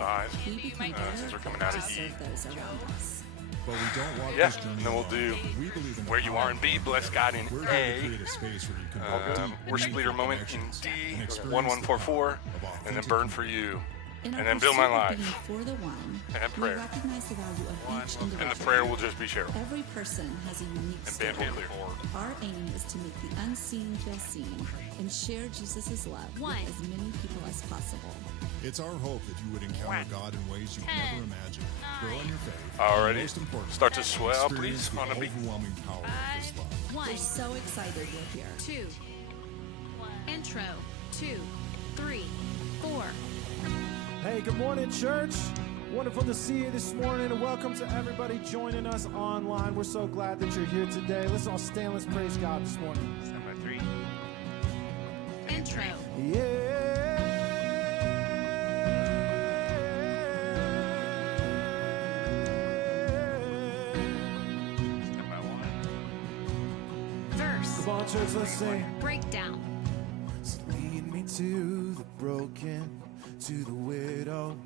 5, since we're coming out of E. But we don't walk Yeah, this journey and then we'll alone. do We believe in the Where You power Are in B, Bless God in We're here to A. create a space where you can walk deep in Worship Leader meaningful Moment in connections D, and experience 1144, the power of and then authentic Burn for You. In And our then Build My pursuit of Life. being for the one, And we prayer. recognize the value of each individual. And the prayer will just be Cheryl. Every person has a unique And story. band will clear. Our aim is to make the unseen feel seen and share Jesus' love with as many people as possible. It's our hope that you would encounter God in ways you've never imagined, grow in your faith, Alrighty. and most importantly, Start to swell, experience please. the On a beat. overwhelming power of His love. We're so excited you're here. 2. Intro. 2, 3, 4. Hey, good morning, church. Wonderful to see you this morning, and welcome to everybody joining us online. We're so glad that you're here today. Let's all stand. Let's praise God this morning. Number 3. Intro. Number 1. Verse. Come on, church, let's sing. Breakdown. So lead me to the broken, to the widow,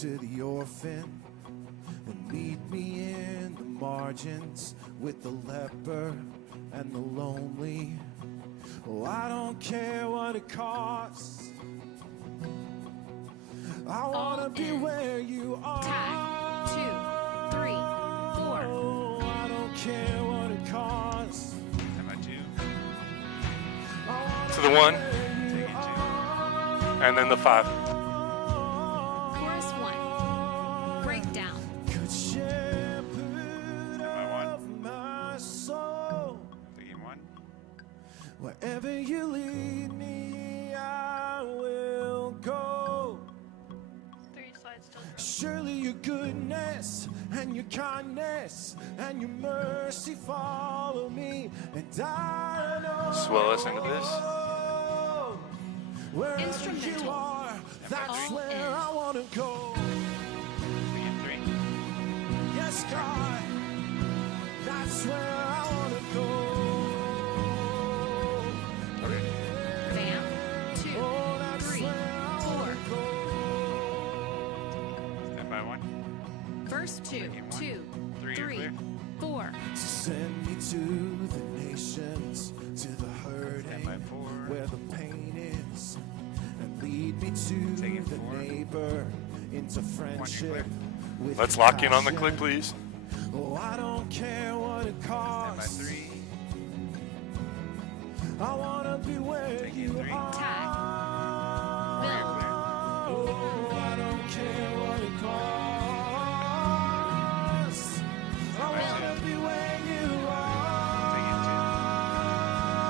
to the orphan, and meet me in the margins with the leper and the lonely. Oh, I don't care what it costs. I wanna be in. where you are. Tag. 2, 3, 4. Oh, I don't care what it costs. Number 2. I wanna To the 1, be where you are. and then the 5. Chorus 1. Breakdown. Good shepherd Number 1. of my soul. Thinking 1. Wherever you lead me, I will go. 3 slides still. Surely your goodness and your kindness and your mercy follow me, and I know. Swell us into this. Wherever you Instrumental. are, that's All where in. I want to go. Thinking 3. Yes, God, that's where I want to go. Okay. Vamp. 2, Oh, that's 3, where I 4. want to go. Stand by 1. Verse 2, Thinking 1. 2, 3, you're 3, clear. 4. Send me to the nations, to the hurting, Stand by 4. where the pain is, and lead me to Taking the 4. neighbor, into friendship. clear. With Let's lock in on the compassion. click, please. Oh, I don't care what it Stand by costs. 3. I wanna be where Taking you 3. are. Tag. Bill. Oh, I don't care what it costs. I wanna be where you are. Taking 2.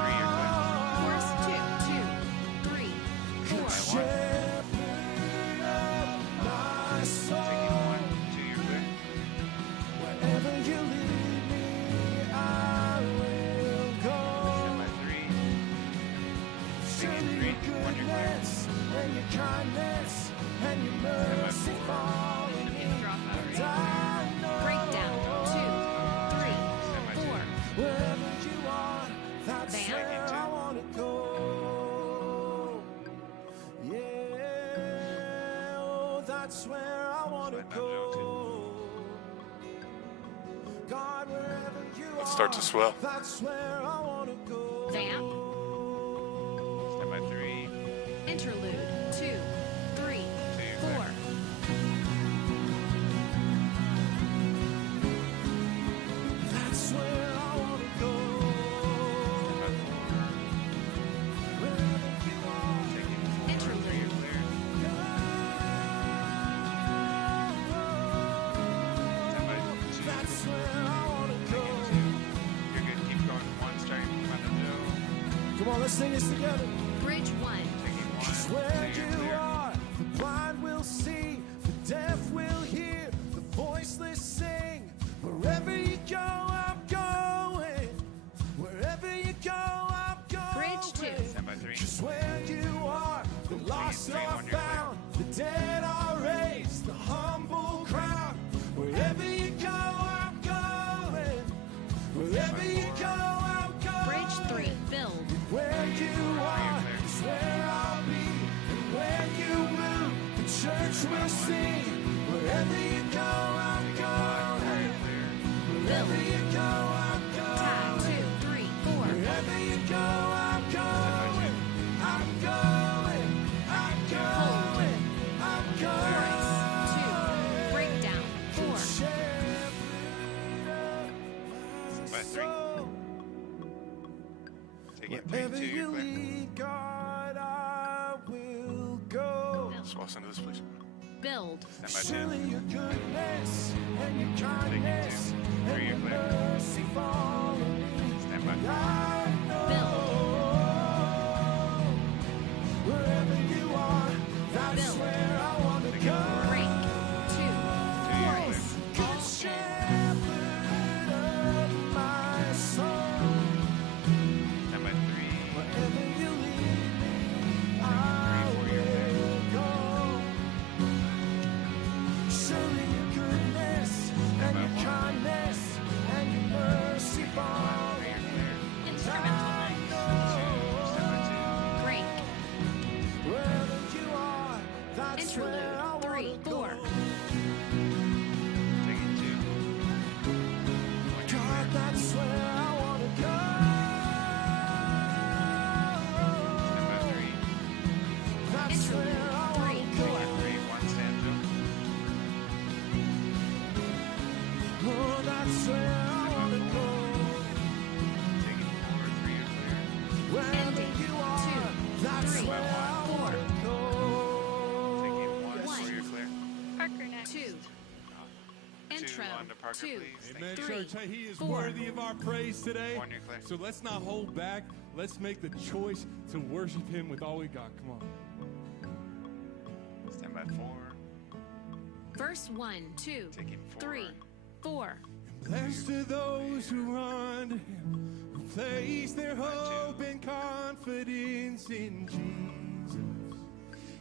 3, you're clear. Chorus 2, 2, 3, 4. Shepherd of my soul. Taking 1. 2, you're clear. Wherever you lead me, I will go. Stand by 3. Surely your 3. 1, you're clear. goodness and your kindness and your mercy follow me. And I know Breakdown. 2, 3, Stand by 2. 4. wherever you are, that's Vamp. where I want to go. Yeah, oh, that's where I want to Slide down, go. God, wherever you Let's are, start to swell. that's where I want to go. Vamp. Stand by 3. Interlude. 2, 3, 2, 4. That's where I want to go. Stand by 4. Wherever you are. Taking 4. 3, Interlude. you're clear. Stand by 2. That's where I want to go. Taking 2. You're good. Keep going. 1, starting from the middle. Come on, let's sing this together. Bridge 1. Taking 1. 2, Where you're you clear. are, the blind will see, the deaf will hear, the voiceless sing. Wherever you go, I'm going. Wherever you go, I'm going. Bridge 2. Stand by 3. Just where you are, the lost Three, are one, you're found, the dead are raised, the humble crown. Wherever you go, I'm going. Wherever you go, I'm going. Bridge 3. Build. Where you are is where I'll be, and where you move, the church will sing. Taking 3, Wherever 2, you you're clear. lead, God, I will go. Swell into this, please. Build. Stand by 2. Surely your goodness and your Taking kindness 2. 3, and you're your clear. mercy follow me. Stand by 4. I know Build. wherever you are, that's Build. where I want to Taking go. 4. Break. 2, you're clear. Good shepherd of my soul. Stand by 3. Wherever you lead me, 3, I 4, you're clear. will go. Surely your goodness and your kindness and your mercy follow 3, me. you're clear. Instrumental knife. 2, stand by Break. Wherever you are, that's where Interlude. I 3, wanna 4. go. 2. Taking 2. 1, you're God, clear. that's where I wanna go. Stand by 3. That's where I wanna 3, go. 3, 1 stanza. Oh, that's where I wanna go. Taking 4, 3, you're clear. Wherever Ending. you are, 2, that's 3, where I 4. wanna go. Taking 1, Yes. 4, you're clear. Parker next. 2. 2 Intro. on to Parker, 2. please. Thank Amen, you. 3, church. Hey, he is 4. worthy of our praise today. 1, you're clear. So let's not hold back. Let's make the choice to worship him with all we got. Come on. Stand by 4. Verse 1, 2, Taking 4. 3, 4. Blessed are those who run to him, who place their hope and confidence in Jesus.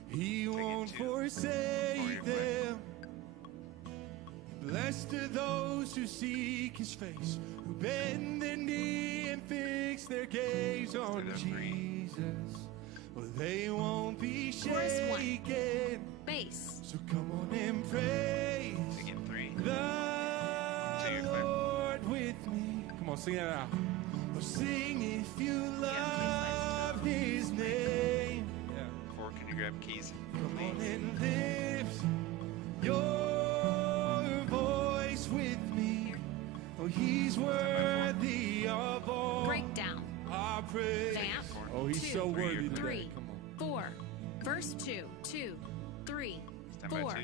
He won't 2. forsake 4, you're them. Blessed are those who seek his face, who bend their knee and fix their gaze on Blessed are the 3. Jesus. Well, they won't be Chorus 1. shaken. Bass. So come on and praise Taking 3. the you're clear. Lord with me. Come on, sing it out. Oh, sing if you love his name. Yeah. 4, can you grab keys? Come on and lift your voice with me. Oh, he's worthy of all Breakdown. our praise. Vamp. Oh, he's 2, so worthy today. 3, Come on. 4. Verse 2, 2, 3, Stand by 4. 2.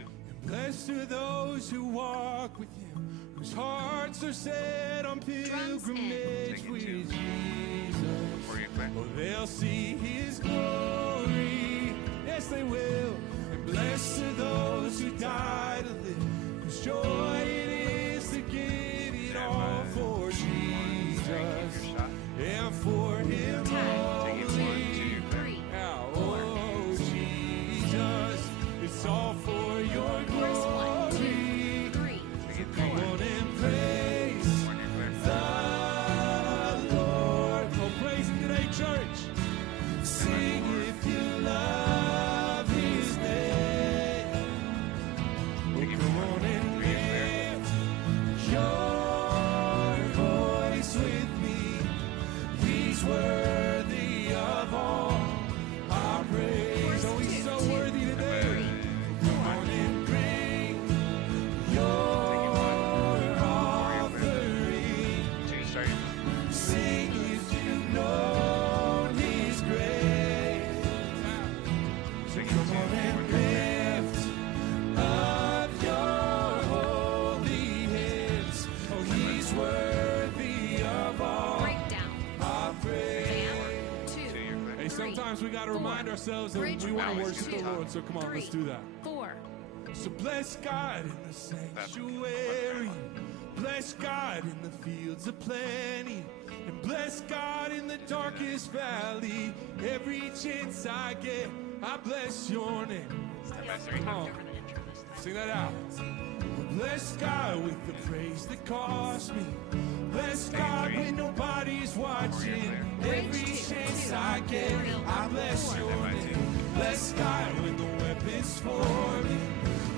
Blessed are those who walk with him, whose hearts are set on pilgrimage Taking with 2. Jesus. 4, you're clear. Oh, they'll see his glory. Yes, they will. And blessed are those who die to live, whose joy it is to give it all for Jesus Your shot. and for him Taking 1, 2, only. you're clear. 3, Now, oh, Jesus, it's all for your Verse 1, 2, glory. 3. Taking 3. Come 1, on and praise 1, you're clear. the Lord. Oh, praise him today, church. Sing if you love his name. Oh, Taking come 4, on and 3, you're clear. lift your voice with me. He's worthy of all our praise. Oh, he's so worthy today. Come on and bring your offering. 2, starting. Sing if you've known his grace. So Taking come 2, on 1, and you're clear. lift up your holy hands. Oh, he's worthy of all Breakdown. our praise. Vamp. 2, 2, you're clear. Hey, sometimes we got to remind ourselves that Bridge we want to balance worship to the the Lord. So come on, 3, let's do that. 4. So bless God in the sanctuary, bless God in the fields of plenty, and bless God in the darkest valley. Every chance I get, I bless your name. Stand by 3. Come on, sing that out. Bless God with the praise that cost me. Bless God when nobody's watching. Every chance I get, I bless your name. Bless God when the weapons for me.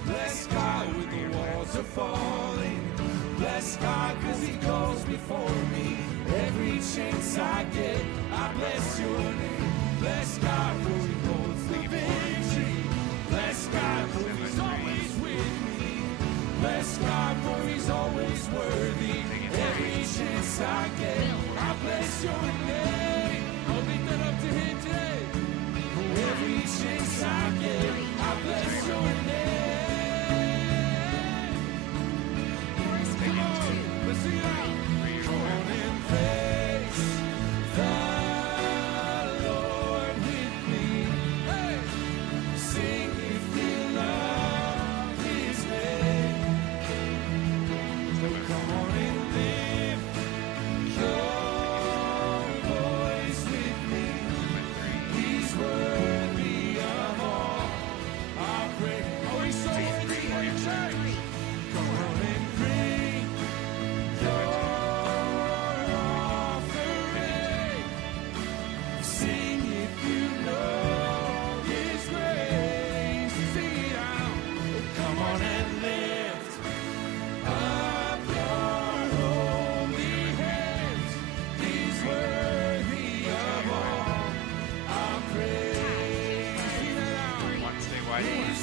Bless God when the walls are falling. Bless God cause he goes before me. Every chance I get, I bless your name. Bless God for he holds the victory. Bless God for he's always with me. Bless God for he's always worthy. Every chance I get, I bless your name. Oh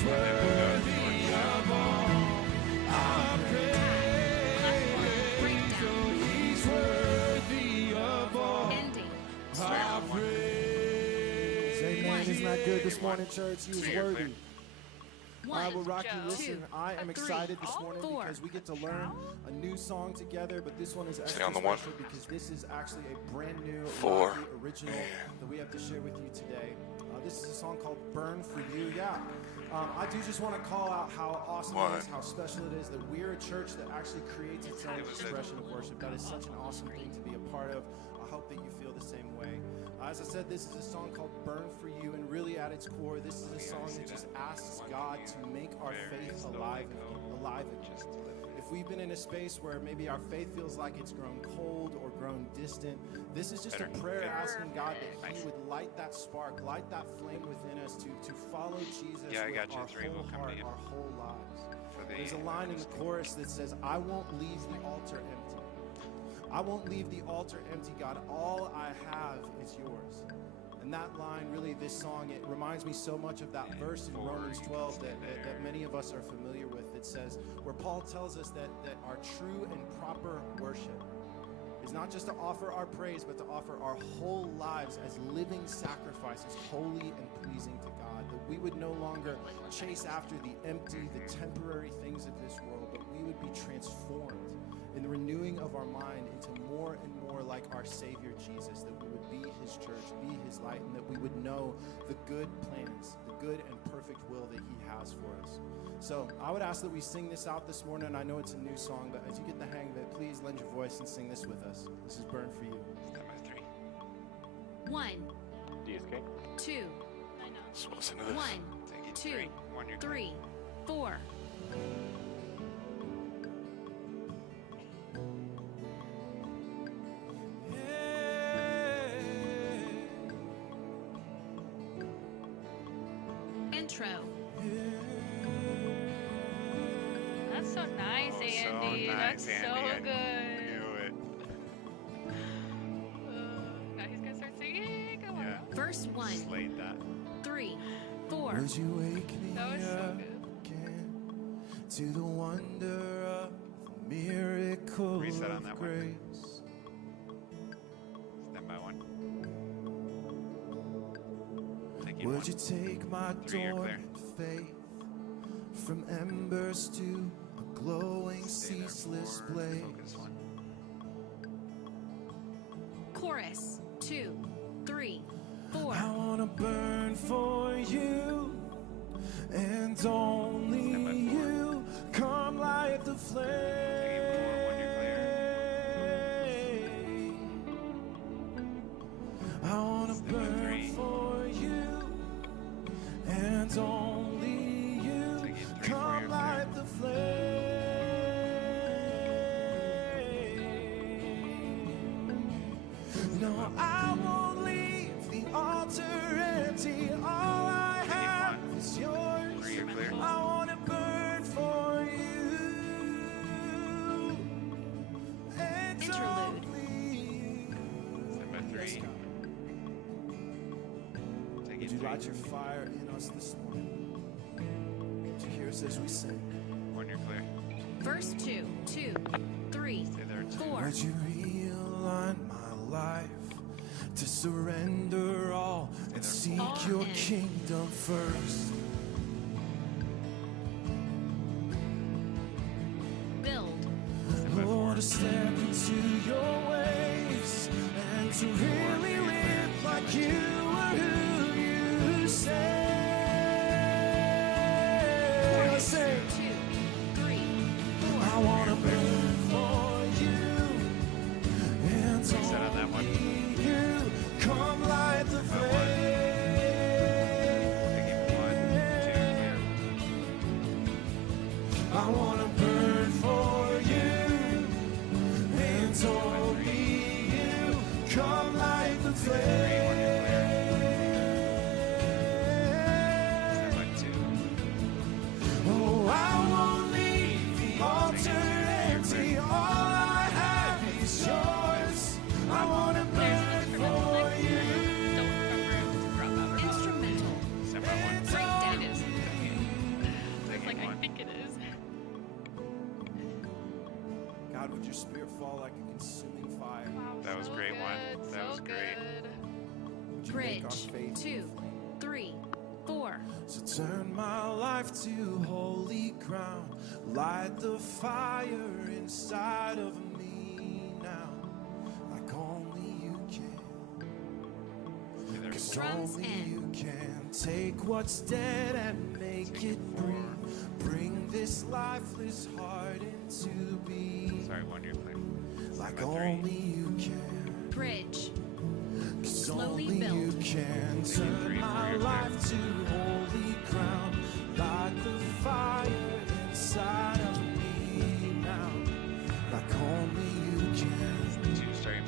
worthy of all our praise. Oh, he's worthy of all our praise. Amen. Isn't that good this morning, church? He is Clear, worthy. clear. All right, well, Rocky, Joe. listen, I am excited this morning four. because we get to learn a new song together, but this one is extra on the one. special because this is actually a brand new Four. Rocky original that we have to share with you today. This is a song called Burn For You. Yeah. I do just want to call out how awesome it is, how special it is that we're a church that actually creates its own expression of worship. That is such an awesome thing to be a part of. I hope that you feel the same way. As I said, this is a song called Burn For You, and really at its core, this is a song that just asks God to make our faith alive again. If we've been in a space where maybe our faith feels like it's grown cold or grown distant, this is just a prayer asking God that He would light that spark, light that flame within us to follow Jesus Yeah, I with got you. our 3 whole will come heart, to you. our whole lives. For the There's a line in the chorus that says, I won't leave the altar empty. I won't leave the altar empty, God. All I have is yours. And that line, really, this song, it reminds me so much of that verse in Romans 12 that many of us are familiar with. It says, where Paul tells us that our true and proper worship is not just to offer our praise, but to offer our whole lives as living sacrifices, holy and pleasing to God. That we would no longer chase after the empty, the temporary things of this world, but we would be transformed in the renewing of our mind into more and more like our Savior Jesus, that we would be His church, be His light, and that we would know the good plans, the good and perfect will that He has for us. So I would ask that we sing this out this morning. I know it's a new song, but as you get the hang of it, please lend your voice and sing this with us. This is Burn For You. Step by 3. 1, DSK. 2, So listen to this. 1, Take it 2, 3. 1, you're clear. 3, 4. Intro. That's so nice, Andy. So nice, That's Andy. so I good. knew it. Now he's gonna start singing. Come on. Yeah. Verse 1, Slayed that. 3, 4. Would you wake me That was so up good. again to the wonder of the miracle Reset on of that one. grace? Step by 1. Take it Would 1. you take my 3, you're clear. dormant faith from embers to a glowing, Stay there. ceaseless 4. blaze? Focus 1. Chorus. 2, 3, 4. I wanna burn for you, and only Step by 4. you. Come light the flame. Take it 4. 1, you're clear. I wanna Step by burn 3. for you, and only you. Take it 3, 4, Come you're light clear. the flame. No, I won't leave the altar empty. All I have is yours. 3, you're clear. I wanna burn for you. And Interlude. only you. Step by 3. Yes, God. Take Would it you 3. light your fire in us this morning? Would you hear us as we sing? 1, you're clear. Verse 2, 2, 3, Stay there. 2. 4. Would you realign my life to surrender all and seek All your in. kingdom first? Build. Step by 4. Oh, to step into your ways and to really live like you are who you say. Chorus. Say, 2, 3, 4. I wanna burn for you, and Reset on that one. only you. Come light the Step by 1. flame. Take it 1, 2, clear. I wanna burn for you, and only you. Come light the flame. Step by 2. Oh, I won't leave the altar empty. All I have is yours. I wanna burn for you. Don't remember to drop out or not. Instrumental. Step by 1. Breakdown is. God, would your spirit fall like a consuming fire? Wow, That was so great one. good, That so was great. good. Would you make our Bridge. faith 2, 3, 4. So turn my life to holy ground. Light the fire inside of me now, like only you can. Okay, there we 'Cause go. Drums only in. you can take what's dead and make it breathe. Bring this lifeless heart into being, Sorry, one you're playing. like Number 3. only you can. Bridge. 'Cause Slowly only you build. can Three, turn my four, life to holy ground. Light the fire inside of me now, like only you can. 2, starting.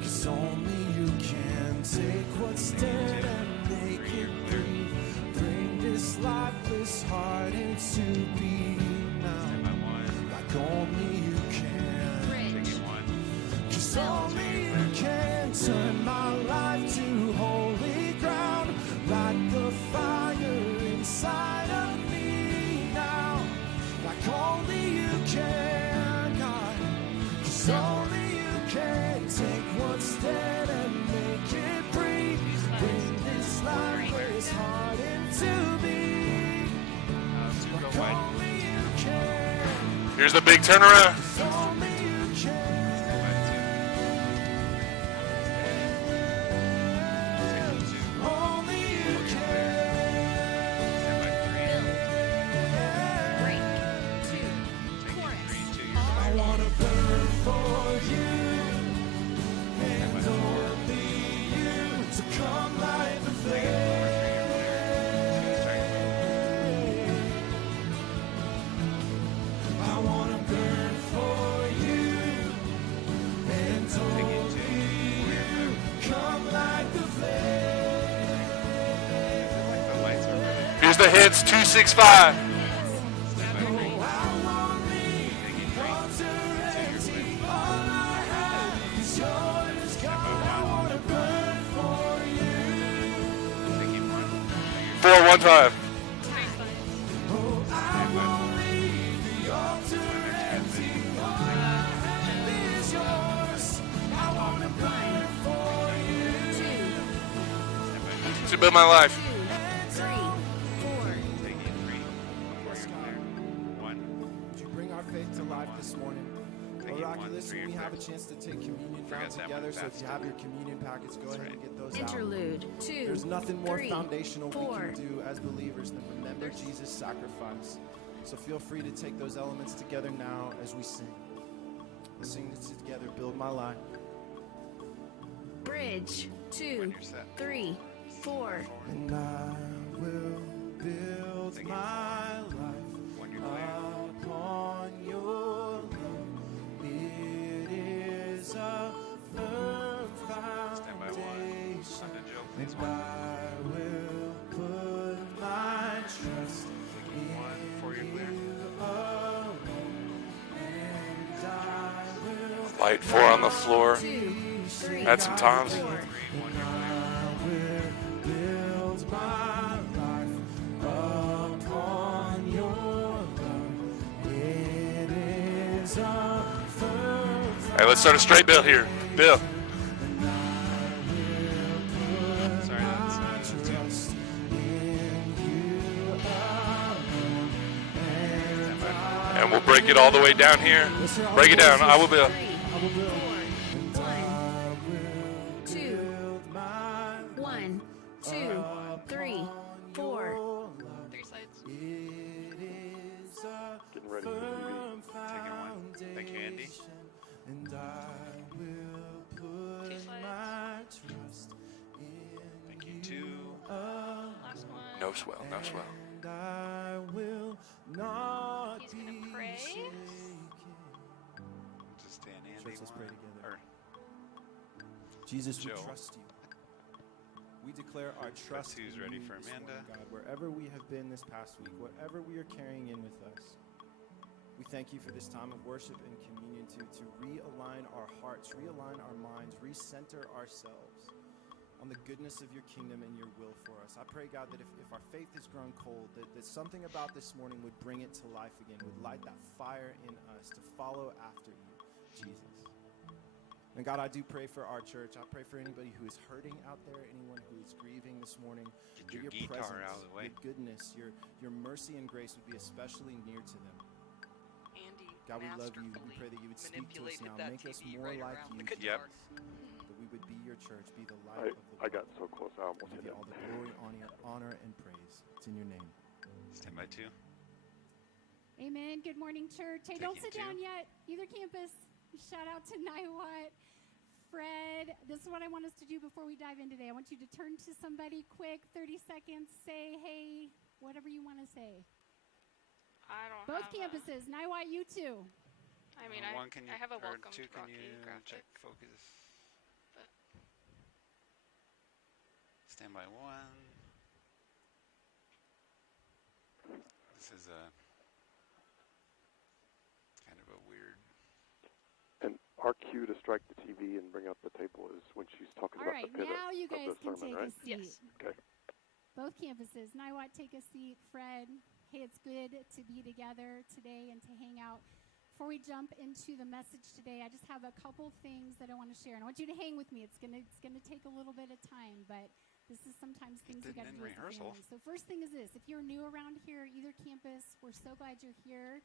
'Cause only you can take what's dead and make it breathe. Bring this lifeless heart into being Stand now, by 1. like only you can. Bridge. Taking 1. 'Cause only you can turn my life to holy ground. Light the fire inside of me now, like only you can, God. 'Cause only you can take what's dead and make it breathe. Bring this lifeless heart into being, 2, go like wide. only you can. Here's the big turnaround. 'Cause only you can. Only you Break. 2. Chorus. I wanna burn for you, and only you to come like the flame. I wanna burn for you, and only you come like the flame. The lights are really Here's the hits 265. I won't leave altar empty. All I have is yours, God. I wanna burn for you. taking 1. 415. Oh, I won't leave the altar empty. All I have is yours. I wanna burn for you. To build my life. 2, 3, 4. Taking 3. Before you're clear. 1. Would you bring our faith to life this morning? Taking Rocky, one, listen, three, we and have a clear. chance to take communion now Forget that together, one, so if fast. you have your communion packets, go ahead and get those out. Interlude. 2. There's nothing more 3, foundational 4. we can do as believers than remember Jesus' sacrifice. So feel free to take those elements together now as we sing. Let's sing this together, Build My Life. Bridge. 2, When you're set. 3, 4. And I will build Sing it. my life When you're clear. upon your love. It is a firm Stand by 1. foundation. On to Joe, And please. I will put my trust Taking 1 before you're clear. alone. And I will Light 4 on the floor. 2, 3, Add some times. 3, 4. 1 you're clear. build my life upon your love. It is a firm Hey, let's start a straight bill here. Bill. Sorry, that's 2. trust in you alone. Stand by. And we'll break it all the way down here. Break it down. I will bill. 3, 4, 1, 2, Build my 1, 2, 3, 4. 3 sides. It is a Getting ready for the firm Taking 1. Thank you, Andy. foundation, and I will put Two slides. my trust in Thank you. 2. alone. Last one. No swell, no swell. And I will not He's be gonna pray. shaken. Just stand Andy. Church, let's pray 1. together. Or Jesus, we Joe. trust you. We declare our trust who's in ready you for this Amanda. morning, God, wherever we have been this past week, whatever we are carrying in with us. We thank you for this time of worship and communion to realign our hearts, realign our minds, recenter ourselves on the goodness of your kingdom and your will for us. I pray, God, that if our faith has grown cold, that something about this morning would bring it to life again, would light that fire in us to follow after you, Jesus. And God, I do pray for our church. I pray for anybody who is hurting out there, anyone who is grieving this morning. Get that your your guitar presence, out of the way. your goodness, your mercy and grace would be especially near to them. Andy God, we love you. We masterfully pray that you would speak to us manipulated now. that Make us TV more right like around you, the Jesus. guitar. That we would be your church, be the light of the world. I got so close, I almost We give hit you it. all the glory, honor, and praise. It's in your name. Stand by 2. Amen. Good morning, church. Hey, Take don't it sit too. down yet. Either campus. Shout out to Niwat, Fred. This is what I want us to do before we dive in today. I want you to turn to somebody quick, 30 seconds, say, hey, whatever you want to say. I don't Both have campuses. Niwat, you too. I mean, one, can you, I have a or welcome 2, to can Rocky you graphic. check focus? But Stand by 1. This is a kind of a weird. And our cue to strike the TV and bring up the table is when she's talking All about right, the pivot now you of guys the can sermon, take right? a seat. yes. Okay. Both campuses. Niwat, take a seat. Fred, hey, it's good to be together today and to hang out. Before we jump into the message today, I just have a couple things that I want to share. And I want you to hang with me. It's gonna take a little bit of time, but this is sometimes things you got to didn't do in as a rehearsal. family. So first thing is this. If you're new around here, either campus, we're so glad you're here.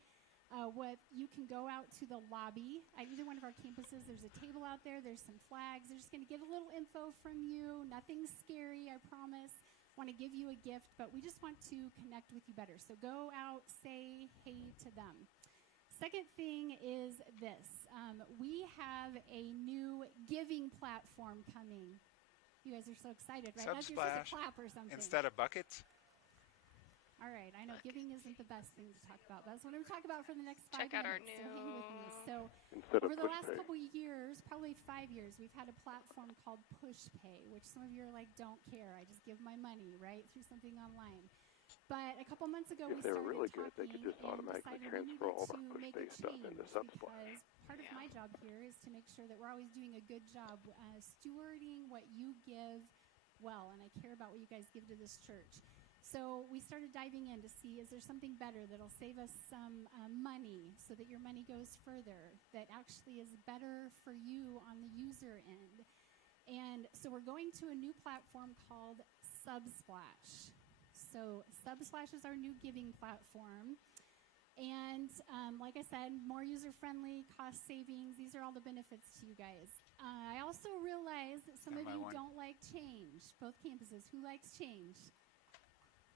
You can go out to the lobby at either one of our campuses. There's a table out there. There's some flags. They're just going to get a little info from you. Nothing scary, I promise. Want to give you a gift, but we just want to connect with you better. So go out, say hey to them. Second thing is this. We have a new giving platform coming. You guys are so excited, right? That's you're supposed to Subsplash clap or something. instead of buckets. All right, I know giving isn't the best thing to talk about, but that's what I'm talking about for the next 5 Check out our minutes. So hang with me. new- So Instead over of the push last pay. couple years, probably 5 years, we've had a platform called Push Pay, which some of you are like, don't care. I just give my money, right, through something online. But a couple months ago, If we they were started really talking good, they could just and automatically decided transfer we needed all of our to push make pay a stuff change into Subsplash. because part of my job here is to make sure that we're always doing a good job stewarding what you give well, and I care about what you guys give to this church. So we started diving in to see, is there something better that'll save us some money so that your money goes further, that actually is better for you on the user end? And so we're going to a new platform called Subsplash. So Subsplash is our new giving platform. And like I said, more user-friendly, cost savings. These are all the benefits to you guys. I also realize that some Stand of by you 1. don't like change. Both campuses. Who likes change?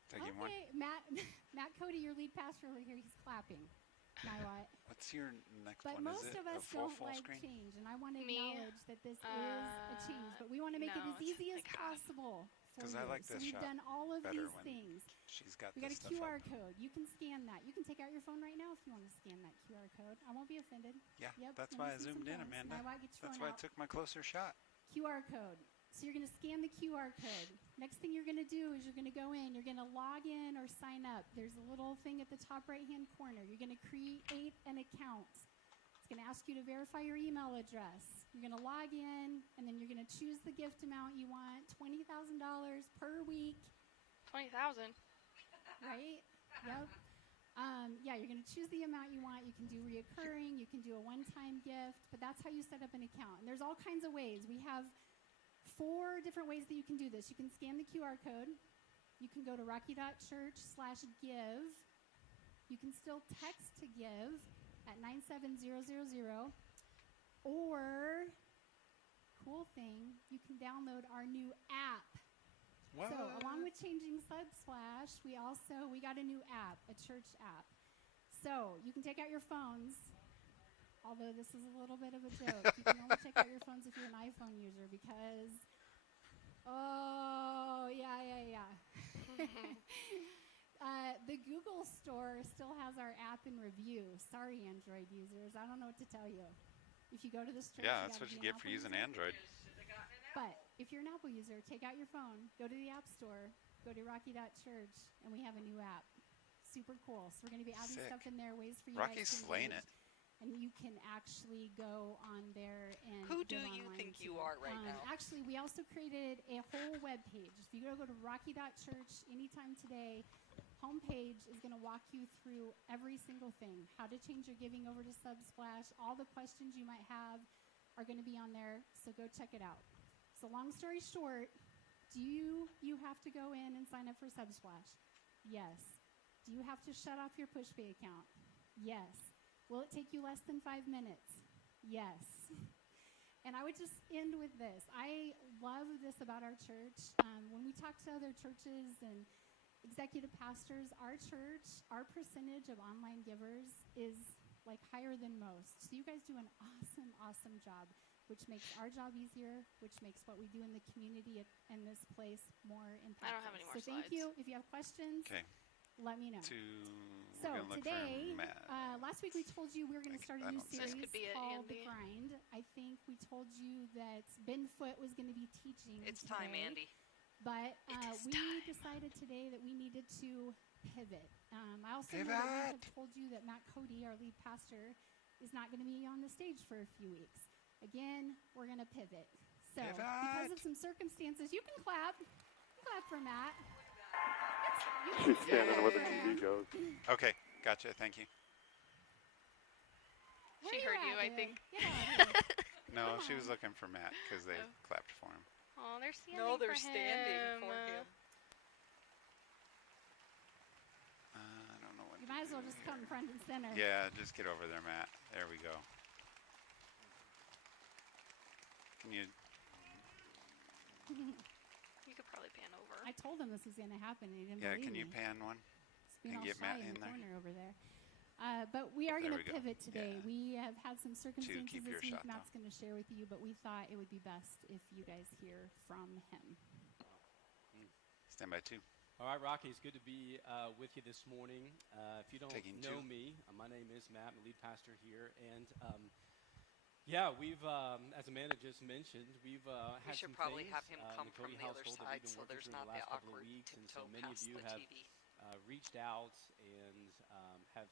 Taking 1. Okay, Matt Cody, your lead pastor over here, he's clapping. Niwat. What's your next But one? most Is it of a us full don't like screen? change, and I want to Me? acknowledge that this is a change, but we want to make no, it as easy as it's like half. possible for you. Because I like so this we've shot done all of better these when things. she's got We got a this stuff QR up. code. You can scan that. You can take out your phone right now if you want to scan that QR code. I won't be offended. Yeah, Yep, that's let why me I see some zoomed in, phones. Amanda. Niwat, get your That's phone why I out. took my closer shot. QR code. So you're going to scan the QR code. Next thing you're going to do is you're going to go in. You're going to log in or sign up. There's a little thing at the top right-hand corner. You're going to create an account. It's going to ask you to verify your email address. You're going to log in, and then you're going to choose the gift amount you want, $20,000 per week. 20,000. Right? Yep. Yeah, you're going to choose the amount you want. You can do reoccurring. You can do a one-time gift. But that's how you set up an account. And there's all kinds of ways. We have 4 different ways that you can do this. You can scan the QR code. You can go to rocky.church/give. You can still text to give at 97000. Or, cool thing, you can download our new app. What? So along with changing Subsplash, we got a new app, a church app. So you can take out your phones, although this is a little bit of a joke. You can only take out your phones if you're an iPhone user because, the Google Store still has our app in review. Sorry, Android users. I don't know what to tell you. If you go to the store, Yeah, that's what you get for using Android. But if you're an Apple user, take out your phone, go to the App Store, go to Rocky.Church, and we have a new app. Super cool. So we're going to be adding Sick. stuff in there, ways for you Rocky's guys to slaying engage it. and you can actually go on there and Who do give you online think too. you are right now? Actually, we also created a whole web page. If you go to rocky.church anytime today, homepage is going to walk you through every single thing. How to change your giving over to Subsplash. All the questions you might have are going to be on there, so go check it out. So long story short, do you have to go in and sign up for Subsplash? Yes. Do you have to shut off your PushPay account? Yes. Will it take you less than 5 minutes? Yes. And I would just end with this. I love this about our church. When we talk to other churches and executive pastors, our church, our percentage of online givers is like higher than most. So you guys do an awesome, awesome job, which makes our job easier, which makes what we do in the community in this place more impactful. I don't have any more so thank you. If you have questions, let me know. So today, last week we told you we were going to start a new series called The Grind. I think we told you that Ben Foote was going to be teaching It's today, time, Andy. But we decided today that we needed to pivot. I also know that we had told you that Matt Cody, our lead pastor, is not going to be on the stage for a few weeks. Again, we're going to pivot. So because of some circumstances, you can clap. Clap for Matt. She's standing where the TV goes. Okay, gotcha. Thank you. She heard you, I think. No, she was looking for Matt because they clapped for him. Oh, they're standing No, they're for standing him. for him. I don't know what You might as well just come front and center. Yeah, just get over there, Matt. There we go. Can you... You could probably pan over. I told him this was going to happen, and he didn't Yeah, believe can you me. pan one? Being And all get shy Matt in in the there? corner over there. But we are going to pivot today. Yeah. We have had some circumstances keep this your week shot, Matt's going to share with you, but we thought it would be best if you guys hear from him. Stand by 2. All right, Rocky, it's good to be with you this morning. If you don't Taking know 2. me, my name is Matt. I'm the lead pastor here. And yeah, we've, as Amanda just mentioned, we've had We should some probably things have him come in the from Cody the other household that side we've been so working there's through not the last the couple of awkward weeks. And so tiptoe many of past you the have TV. reached out and have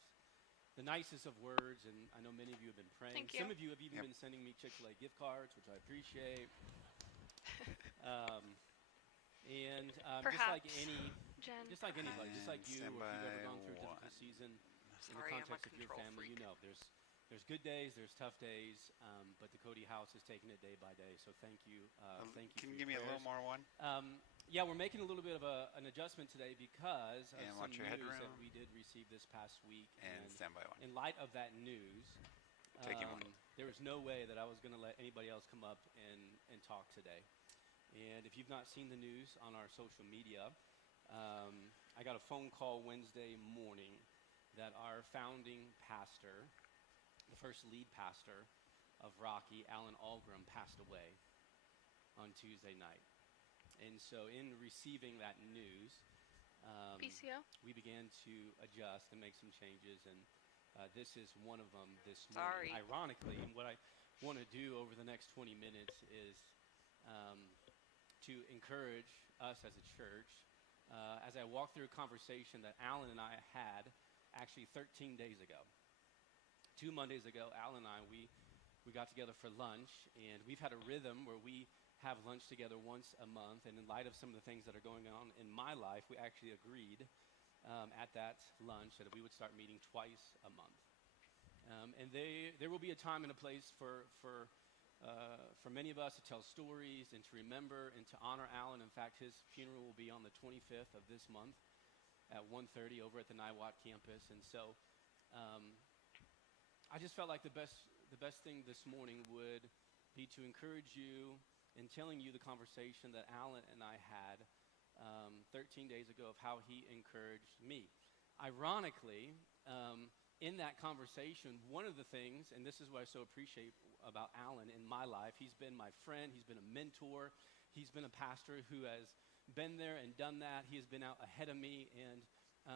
the nicest of words, and I know many of you have been praying. Thank you. Some of you have even been sending me Chick-fil-A gift cards, which I appreciate. And just like Jen, just like anybody, just like you, or if Stand you've ever by gone through a 1. difficult season in the Sorry, I'm a context of your control family, you freak. know there's good days, there's tough days, but the Cody house is taking it day by day. So thank you, thank you. Can for you give me your a little prayers. more one? Yeah, we're making a little bit of an adjustment today because of And some watch your news headroom. that we did receive this past week. And stand by 1. In light of that news, Taking 1. there was no way that I was going to let anybody else come up and talk today. And if you've not seen the news on our social media, I got a phone call Wednesday morning that our founding pastor, the first lead pastor of Rocky, Alan Algram, passed away on Tuesday night. And so in receiving that news, PCO? we began to adjust and make some changes, and this is one of them this Sorry. morning. Ironically, and what I want to do over the next 20 minutes is to encourage us as a church as I walk through a conversation that Alan and I had actually 13 days ago. 2 Mondays ago, Alan and I, we got together for lunch, and we've had a rhythm where we have lunch together once a month, and in light of some of the things that are going on in my life, we actually agreed at that lunch that we would start meeting twice a month. And there will be a time and a place for many of us to tell stories and to remember and to honor Alan. In fact, his funeral will be on the 25th of this month at 1:30 over at the Niwot campus. And so I just felt like the best thing this morning would be to encourage you in telling you the conversation that Alan and I had 13 days ago of how he encouraged me. Ironically, in that conversation, one of the things, and this is what I so appreciate about Alan in my life, he's been my friend, he's been a mentor, he's been a pastor who has been there and done that. He has been out ahead of me, and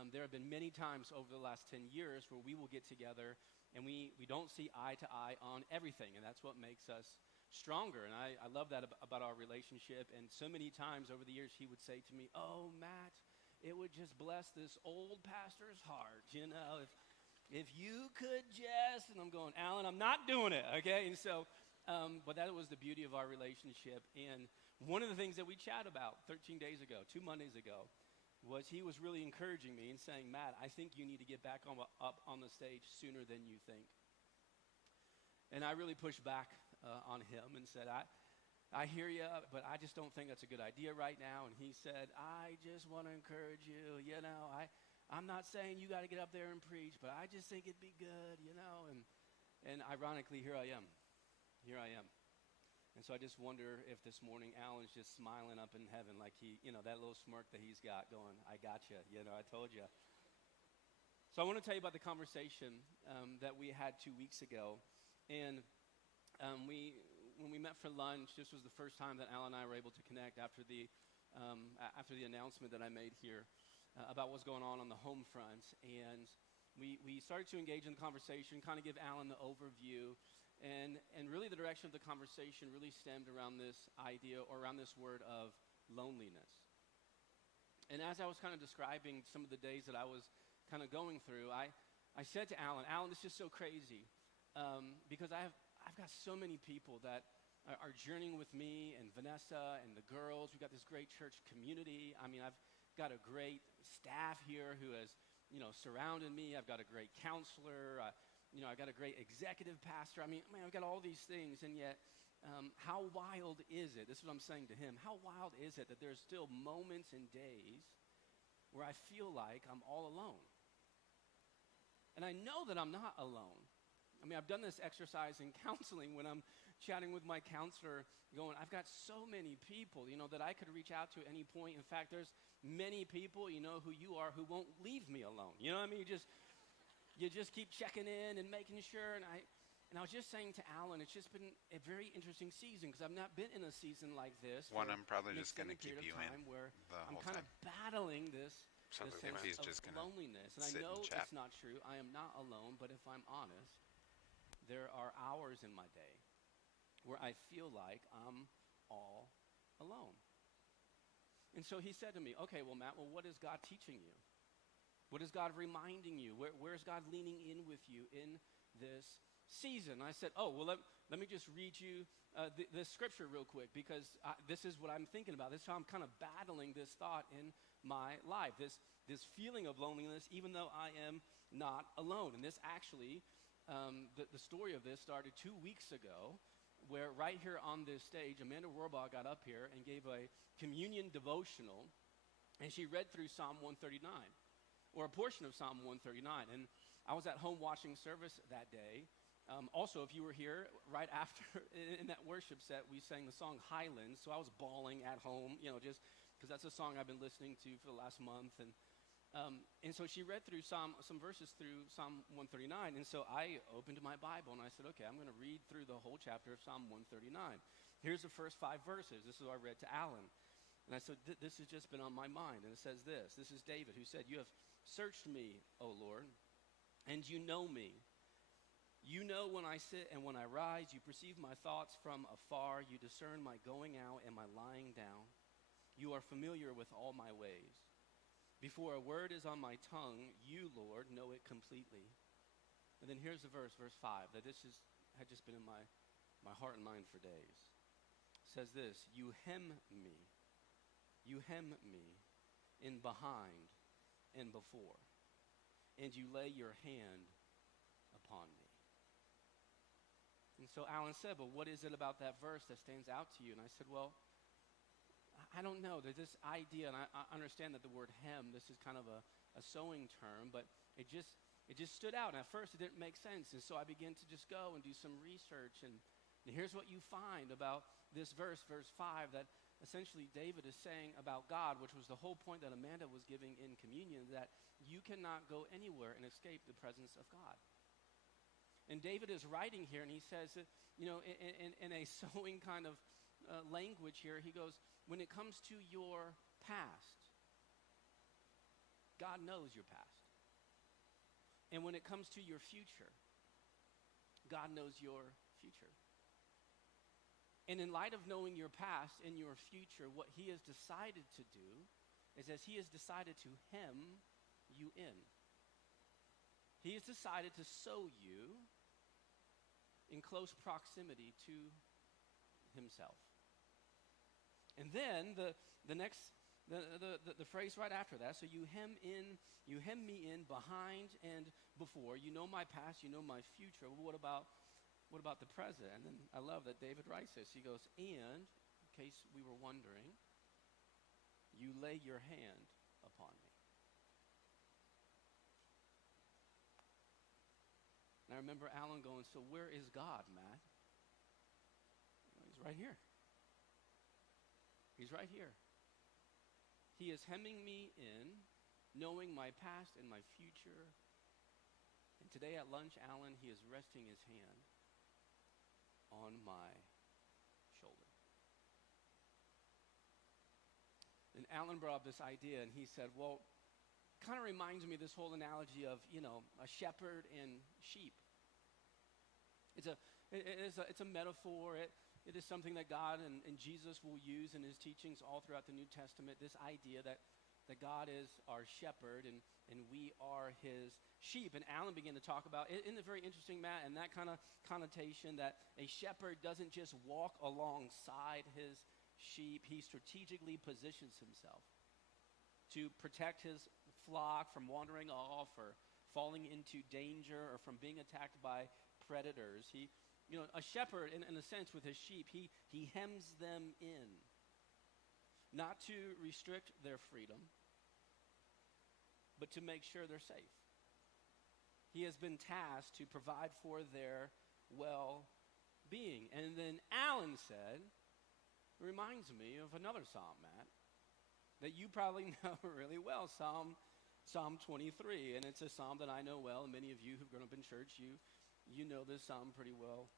there have been many times over the last 10 years where we will get together and we don't see eye to eye on everything, and that's what makes us stronger. And I love that about our relationship. And so many times over the years he would say to me, "Oh, Matt, it would just bless this old pastor's heart, you know, If you could just, and I'm going, Alan, I'm not doing it, okay? And so, but that was the beauty of our relationship. And one of the things that we chat about 13 days ago, 2 Mondays ago, was he was really encouraging me and saying, Matt, I think you need to get back up on the stage sooner than you think. And I really pushed back on him and said, I hear you, but I just don't think that's a good idea right now. And he said, I just want to encourage you. You know, I'm not saying you got to get up there and preach, but I just think it'd be good, you know. And ironically, here I am. Here I am. And so I just wonder if this morning Alan's just smiling up in heaven like he, you know, that little smirk that he's got going, I got you, you know, I told you. So I want to tell you about the conversation that we had 2 weeks ago. And when we met for lunch, this was the first time that Alan and I were able to connect after the announcement that I made here about what's going on the home front. And we started to engage in the conversation, kind of give Alan the overview. And really the direction of the conversation really stemmed around this idea or around this word of loneliness. And as I was kind of describing some of the days that I was kind of going through, I said to Alan, this is so crazy. Because I've got so many people that are journeying with me and Vanessa and the girls. We've got this great church community. I mean, I've got a great staff here who has, you know, surrounded me. I've got a great counselor. I've got a great executive pastor. I mean, I've got all these things, and yet how wild is it? This is what I'm saying to him. How wild is it that there's still moments and days where I feel like I'm all alone? And I know that I'm not alone. I mean, I've done this exercise in counseling when I'm chatting with my counselor going, I've got so many people, you know, that I could reach out to at any point. In fact, there's many people, you know, who you are who won't leave me alone. You know what I mean? You just keep checking in and making sure. And I was just saying to Alan, it's just been a very interesting season because I've not been in a season like this. One I'm probably just going to keep you in where the whole I'm kind time. of battling this sense he's of just gonna loneliness. And I sit and know chat. it's not true. I am not alone, but if I'm honest, there are hours in my day where I feel like I'm all alone. And so he said to me, okay, well, Matt, what is God teaching you? What is God reminding you? Where's God leaning in with you in this season? I said, let me just read you this scripture real quick because this is what I'm thinking about. This is how I'm kind of battling this thought in my life, this feeling of loneliness, even though I am not alone. And this actually, the story of this started 2 weeks ago, where right here on this stage, Amanda Warbaugh got up here and gave a communion devotional, and she read through Psalm 139, or a portion of Psalm 139. And I was at home watching service that day. Also, if you were here, right after, in that worship set, we sang the song Highlands, so I was bawling at home, you know, just because that's a song I've been listening to for the last month. And so she read through some verses through Psalm 139, and so I opened my Bible, and I said, okay, I'm going to read through the whole chapter of Psalm 139. Here's the first 5 verses. This is what I read to Alan. And I said, this has just been on my mind. And it says this. This is David who said, you have searched me, O Lord, and you know me. You know when I sit and when I rise. You perceive my thoughts from afar. You discern my going out and my lying down. You are familiar with all my ways. Before a word is on my tongue, you, Lord, know it completely. And then here's the verse 5, that had just been in my heart and mind for days. It says this, you hem me in behind and before, and you lay your hand upon me. And so Alan said, but what is it about that verse that stands out to you? And I said, well, I don't know. There's this idea, and I understand that the word hem, this is kind of a sewing term, but it just stood out. And at first, it didn't make sense. And so I began to just go and do some research. And here's what you find about this verse 5, that essentially David is saying about God, which was the whole point that Amanda was giving in communion, that you cannot go anywhere and escape the presence of God. And David is writing here, and he says that, you know, in a sewing kind of language here, he goes, when it comes to your past, God knows your past. And when it comes to your future, God knows your future. And in light of knowing your past and your future, what he has decided to do is as he has decided to hem you in. He has decided to sow you in close proximity to himself. And then the next the phrase right after that, so you hem me in behind and before. You know my past, you know my future. Well, what about the present? And then I love that David writes this. He goes, and in case we were wondering, you lay your hand upon me. And I remember Alan going, so where is God, Matt? He's right here. He's right here. He is hemming me in, knowing my past and my future. And today at lunch, Alan, he is resting his hand on my shoulder. And Alan brought up this idea, and he said, well, kind of reminds me of this whole analogy of, a shepherd and sheep. It's a metaphor. It is something that God and Jesus will use in his teachings all throughout the New Testament, this idea that God is our shepherd and we are his sheep. And Alan began to talk about, isn't it very interesting, Matt, and that kind of connotation that a shepherd doesn't just walk alongside his sheep, he strategically positions himself to protect his flock from wandering off or falling into danger or from being attacked by predators. A shepherd, in a sense, with his sheep, he hems them in, not to restrict their freedom, but to make sure they're safe. He has been tasked to provide for their well-being. And then Alan said, it reminds me of another psalm, Matt, that you probably know really well, Psalm 23. And it's a psalm that I know well, and many of you who've grown up in church, you know this psalm pretty well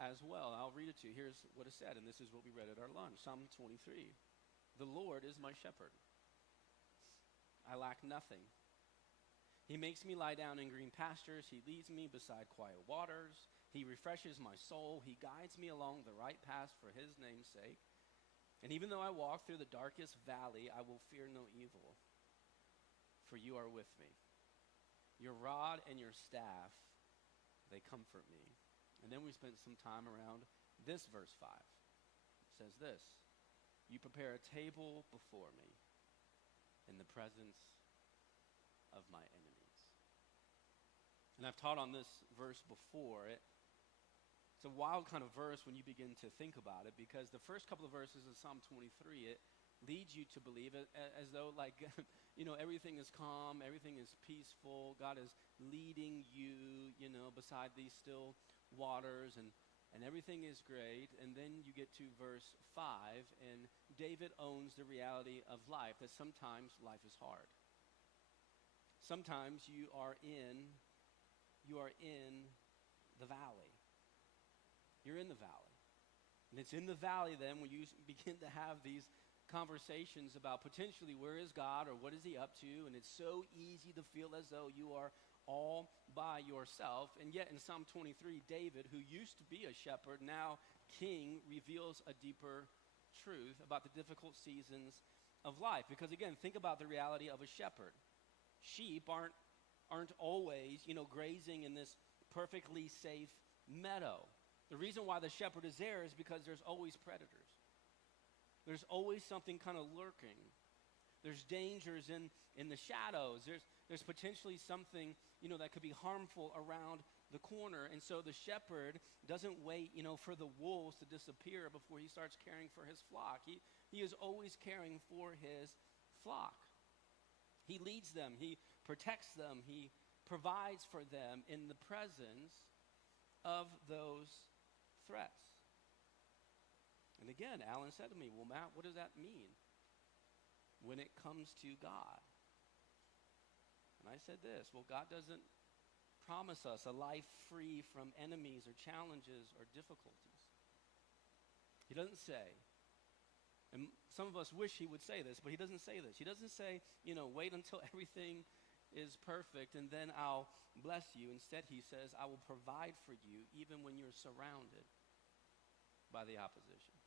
as well. I'll read it to you. Here's what it said, and this is what we read at our lunch. Psalm 23. The Lord is my shepherd. I lack nothing. He makes me lie down in green pastures. He leads me beside quiet waters. He refreshes my soul. He guides me along the right path for his name's sake. And even though I walk through the darkest valley, I will fear no evil, for you are with me. Your rod and your staff, they comfort me. And then we spent some time around this verse 5. It says this, you prepare a table before me in the presence of my enemies. And I've taught on this verse before. It's a wild kind of verse when you begin to think about it, because the first couple of verses of Psalm 23, it leads you to believe it as though everything is calm, everything is peaceful, God is leading you, beside these still waters, and everything is great. And then you get to verse 5, and David owns the reality of life, that sometimes life is hard. Sometimes you are in the valley. You're in the valley. And it's in the valley then when you begin to have these conversations about potentially where is God or what is he up to, and it's so easy to feel as though you are all by yourself. And yet in Psalm 23, David, who used to be a shepherd, now king, reveals a deeper truth about the difficult seasons of life. Because again, think about the reality of a shepherd. Sheep aren't always, grazing in this perfectly safe meadow. The reason why the shepherd is there is because there's always predators. There's always something kind of lurking. There's dangers in the shadows. There's potentially something, that could be harmful around the corner. And so the shepherd doesn't wait, for the wolves to disappear before he starts caring for his flock. He is always caring for his flock. He leads them. He protects them. He provides for them in the presence of those threats. And again, Alan said to me, well, Matt, what does that mean when it comes to God? And I said this, well, God doesn't promise us a life free from enemies or challenges or difficulties. He doesn't say, and some of us wish he would say this, but he doesn't say this. He doesn't say, wait until everything is perfect and then I'll bless you. Instead, he says, I will provide for you even when you're surrounded by the opposition.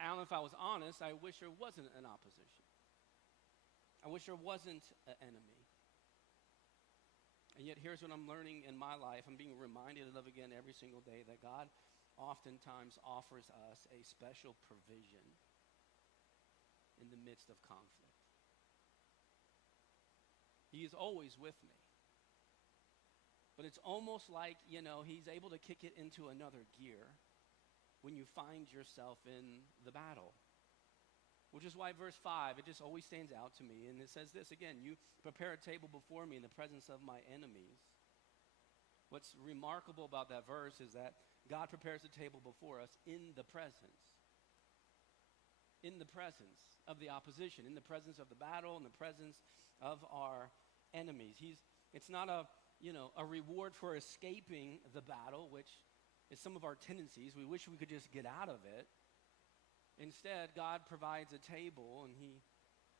Alan, if I was honest, I wish there wasn't an opposition. I wish there wasn't an enemy. And yet here's what I'm learning in my life. I'm being reminded of again every single day that God oftentimes offers us a special provision in the midst of conflict. He is always with me. But it's almost like, he's able to kick it into another gear when you find yourself in the battle. Which is why verse 5, it just always stands out to me. And it says this again, you prepare a table before me in the presence of my enemies. What's remarkable about that verse is that God prepares a table before us in the presence. In the presence of the opposition, in the presence of the battle, in the presence of our enemies. It's not a reward for escaping the battle, which is some of our tendencies. We wish we could just get out of it. Instead, God provides a table, and he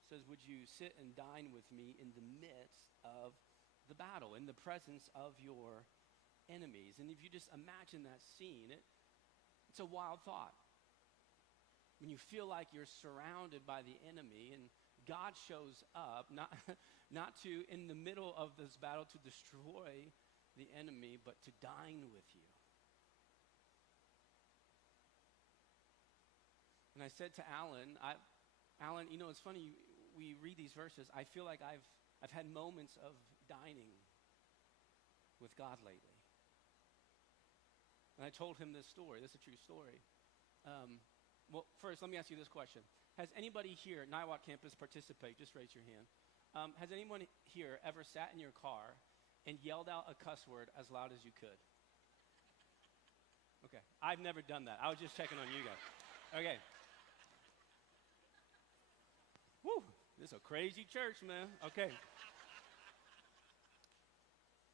says, would you sit and dine with me in the midst of the battle, in the presence of your enemies? And if you just imagine that scene, it's a wild thought. When you feel like you're surrounded by the enemy, and God shows up, not to, in the middle of this battle, to destroy the enemy, but to dine with you. And I said to Alan, Alan, it's funny, we read these verses. I feel like I've had moments of dining with God lately. And I told him this story. This is a true story. Well, first, let me ask you this question. Has anybody here at Niwot campus participate? Just raise your hand. Has anyone here ever sat in your car and yelled out a cuss word as loud as you could? Okay. I've never done that. I was just checking on you guys. Okay. Woo, this is a crazy church, man. Okay.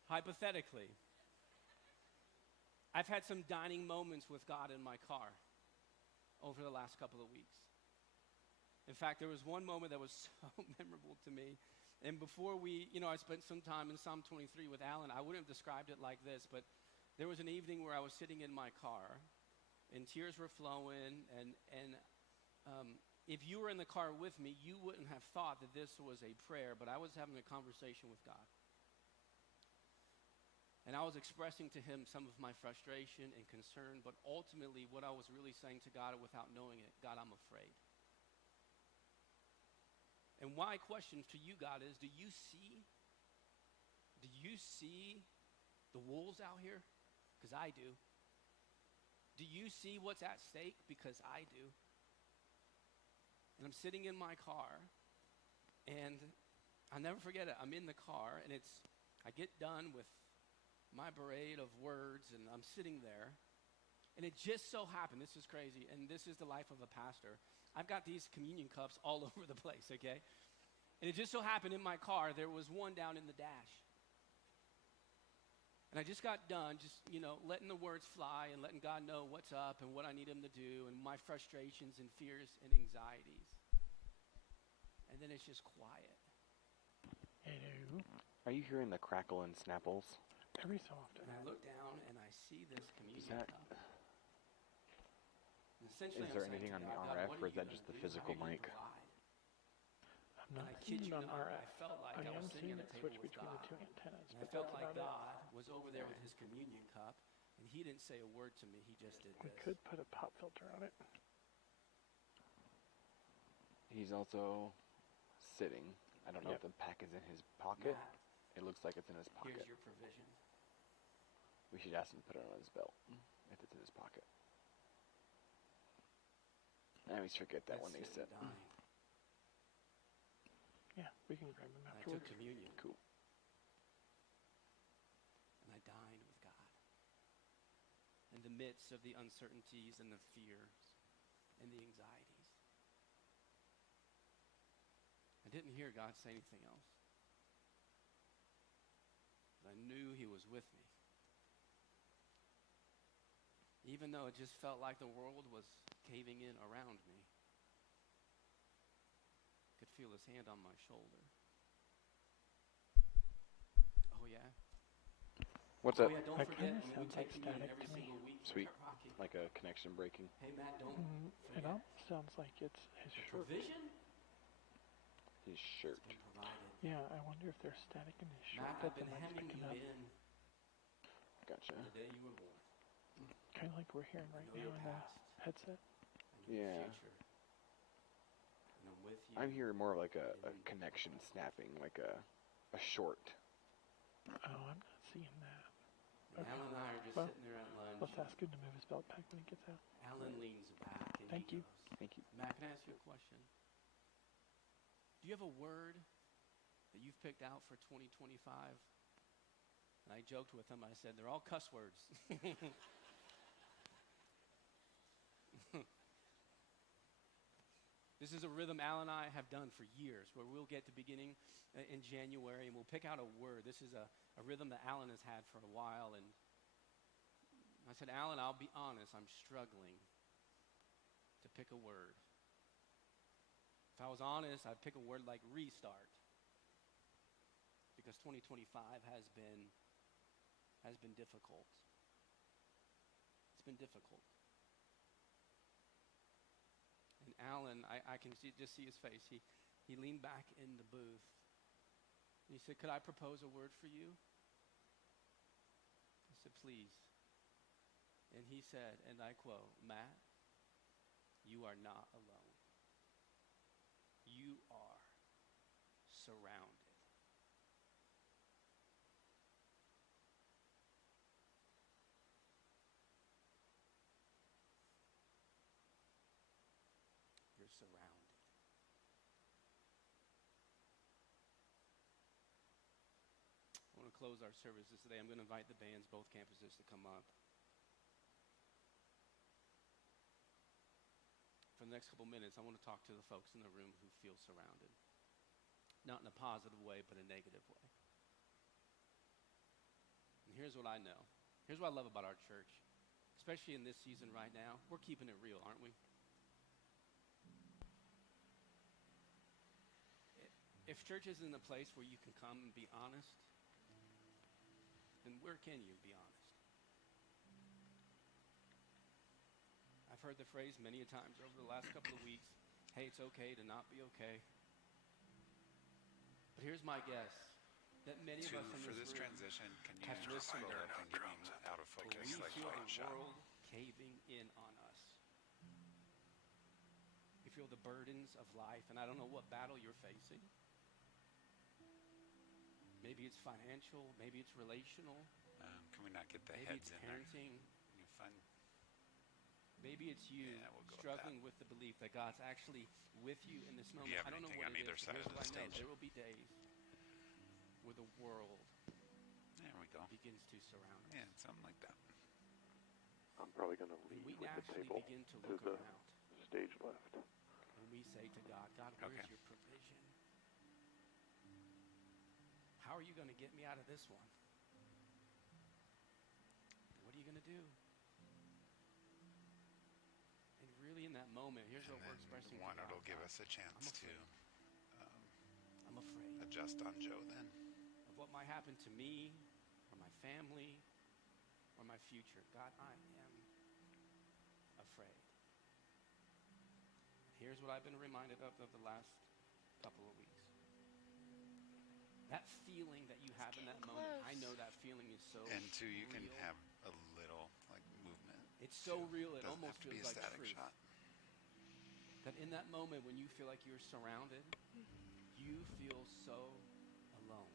Hypothetically, I've had some dining moments with God in my car over the last couple of weeks. In fact, there was one moment that was so memorable to me. And before I spent some time in Psalm 23 with Alan. I wouldn't have described it like this, but there was an evening where I was sitting in my car, and tears were flowing, and if you were in the car with me, you wouldn't have thought that this was a prayer, but I was having a conversation with God. And I was expressing to him some of my frustration and concern, but ultimately what I was really saying to God without knowing it, God, I'm afraid. And my question to you, God, is do you see the wolves out here? Because I do. Do you see what's at stake? Because I do. And I'm sitting in my car, and I'll never forget it. I'm in the car, and I get done with my parade of words, and I'm sitting there, and it just so happened, this is crazy, and this is the life of a pastor. I've got these communion cups all over the place, okay? And it just so happened in my car, there was one down in the dash. And I just got done letting the words fly and letting God know what's up and what I need him to do and my frustrations and fears and anxieties. And then it's just quiet. Hello. Are you hearing the crackle and snapples? Every so often. And I look down and I see this communion cup. Is there anything on the RF, or is that just the physical mic? I'm not seeing seeing on RF. I felt like I was am sitting seeing at a it table switch with between God. the two antennas, And I but felt that's like about God was over there with his communion cup, and he didn't say a word to me. He just did We this. could put a pop filter on it. He's also sitting. I don't know if the pack is in his pocket. Matt, It looks like it's in his pocket. here's your provision. We should ask him to put it on his belt if it's in his pocket. I always forget that when they sit. Yeah, we can grab them I afterwards. took communion. Cool. And I dined with God. In the midst of the uncertainties and the fears and the anxieties. I didn't hear God say anything else. But I knew he was with me. Even though it just felt like the world was caving in around me. I could feel his hand on my shoulder. Oh yeah? What's Oh up? yeah, don't That forget, kinda we sounds take like communion static every to me. single week. Sweet. at Rocky. Like a connection breaking. Hey Matt, don't It forget. almost sounds like it's his shirt. Provision? his shirt. It's been provided. Yeah, I wonder if there's static in his shirt. Matt, That I've been the mic's hemming picking you up. in Gotcha. from the day you were born. Kind of like we're hearing I right know now your in the past headset. and your Yeah. future. And I'm with you. I'm hearing more of like a connection snapping, like a short. Oh, I'm not seeing that. And Alan and I are just Well, sitting there at lunch. let's ask him to move his belt pack when he gets out. Alan leans back and Thank he you. goes, Thank you. Matt, can I ask you a question? Do you have a word that you've picked out for 2025? And I joked with him. I said, they're all cuss words. This is a rhythm Al and I have done for years, where we'll get to beginning in January and we'll pick out a word. This is a rhythm that Alan has had for a while. And I said, Alan, I'll be honest, I'm struggling to pick a word. If I was honest, I'd pick a word like restart. Because 2025 has been difficult. It's been difficult. And Alan, I can just see his face. He leaned back in the booth. And he said, could I propose a word for you? I said, please. And he said, and I quote, Matt, you are not alone. You are surrounded. You're surrounded. I want to close our services today. I'm going to invite the bands, both campuses, to come up. For the next couple minutes, I want to talk to the folks in the room who feel surrounded. Not in a positive way, but a negative way. And here's what I know. Here's what I love about our church, especially in this season right now. We're keeping it real, aren't we? If church isn't a place where you can come and be honest, then where can you be honest? I've heard the phrase many a times over the last couple of weeks, hey, it's okay to not be okay. But here's my guess, that many of us in For this this room transition, can you have listened scroll to up and get me out of when focus we like feel Fight the Shot? world caving in on us. You feel the burdens of life, and I don't know what battle you're facing. Maybe it's financial, maybe it's relational. Can we not get the maybe heads it's in there? parenting. You fun? Maybe it's you we'll go with struggling with the belief that God's actually with you in this moment. you have I don't know anything what on it either is, side but of here's the what I know. stage? There will be days where the world There we go. begins to surround us. Yeah, something like that. I'm probably going to leave We with the naturally table begin to to look the around. stage left. And we say to God, God, where's Okay. your provision? How are you going to get me out of this one? What are you going to do? And really in that moment, here's what we're expressing to One, God. it'll give God, us a chance to I'm afraid adjust on Joe then. of what might happen to me or my family or my future. God, I am afraid. Here's what I've been reminded of the last couple of weeks. That feeling that you have in that moment, I know that feeling is so And two, you can real. have a little like movement. It's so real, it Doesn't almost have to be feels a like static truth. shot. That in that moment when you feel like you're surrounded, you feel so alone.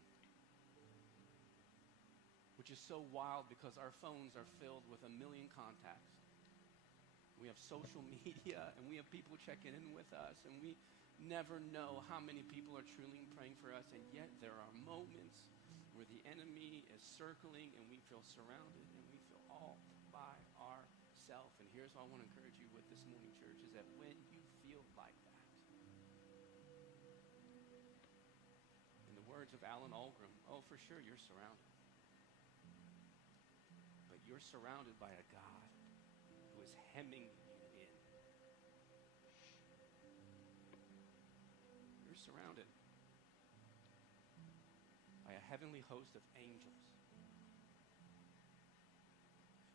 Which is so wild because our phones are filled with a million contacts. We have social media and we have people checking in with us and we never know how many people are truly praying for us, and yet there are moments where the enemy is circling and we feel surrounded and we feel all by ourselves. And here's what I want to encourage you with this morning, church, is that when you feel like that, in the words of Alan Algrim, oh, for sure, you're surrounded. But you're surrounded by a God who is hemming you in. You're surrounded by a heavenly host of angels.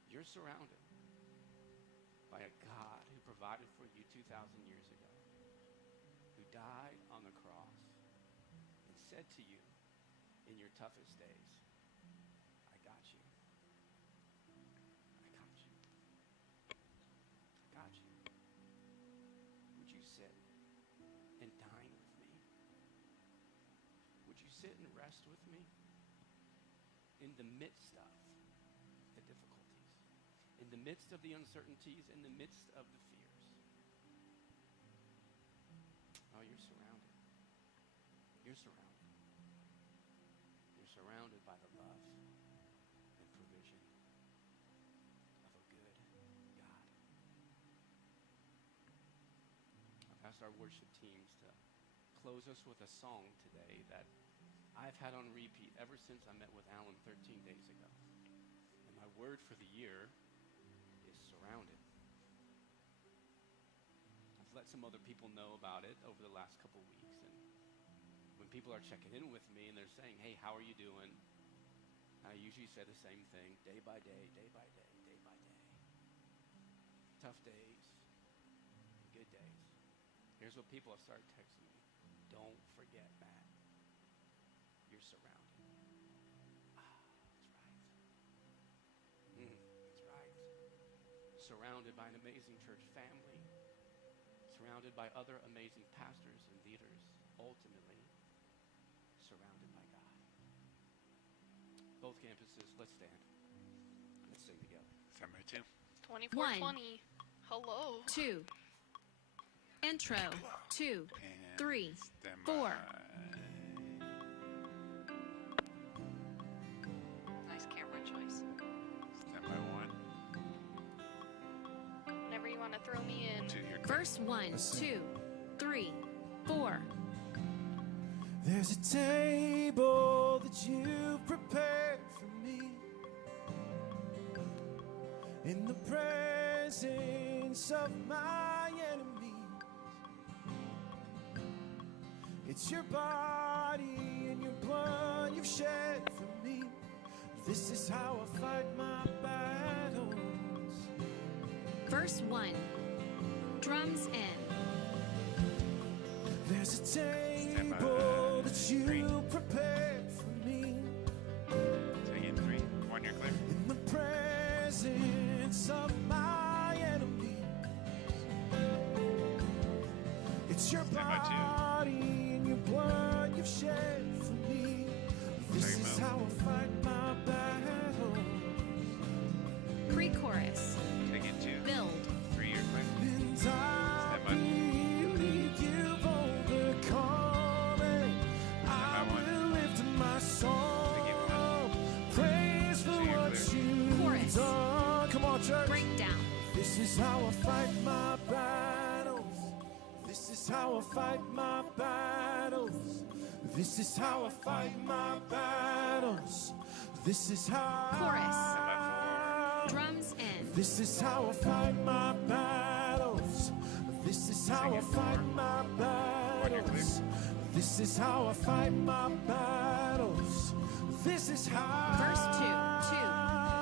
You're surrounded by a God who provided for you 2,000 years ago, who died on the cross said to you in your toughest days, I got you. I got you. I got you. Would you sit and dine with me? Would you sit and rest with me in the midst of the difficulties, in the midst of the uncertainties, in the midst of the fears? Oh, you're surrounded. You're surrounded. You're surrounded by the love and provision of a good God. I've asked our worship teams to close us with a song today that I've had on repeat ever since I met with Alan 13 days ago. And my word for the year is surrounded. I've let some other people know about it over the last couple weeks, and when people are checking in with me and they're saying, hey, how are you doing? I usually say the same thing, day by day, day by day, day by day. Tough days, good days. Here's what people have started texting me. Don't forget, Matt, you're surrounded. That's right. That's right. Surrounded by an amazing church family. Surrounded by other amazing pastors and leaders. Ultimately, surrounded by God. Both campuses, let's stand. Let's sing together. Number 2. 2420. Hello. 2. Intro. 2, 3, 4. Nice camera choice. Stand by 1. Whenever you want to throw me in. 2, you're Verse 1, 2, 3, 4. There's a table that you've prepared for me in the presence of my enemies. It's your body and your blood you've shed for me. This is how I fight my battles. Verse 1. Drums in. There's a table that you prepared for me. Take it 3. 1, you're clear. In the presence of my enemy. It's your body and your blood you've shed for me. This is how I fight my battle. Pre-chorus. Take it 2. Build. 3, you're clear. And I believe you've overcome it. I will lift my song. Praise for what you've Chorus. done. Come on, church. Breakdown. This is how I fight my battles. This is how I fight my battles. This is how I fight my battles. This is how. Chorus. Drums in. This is how I fight my battles. This is how I fight my battles. This is how I fight my battles. This is how. Verse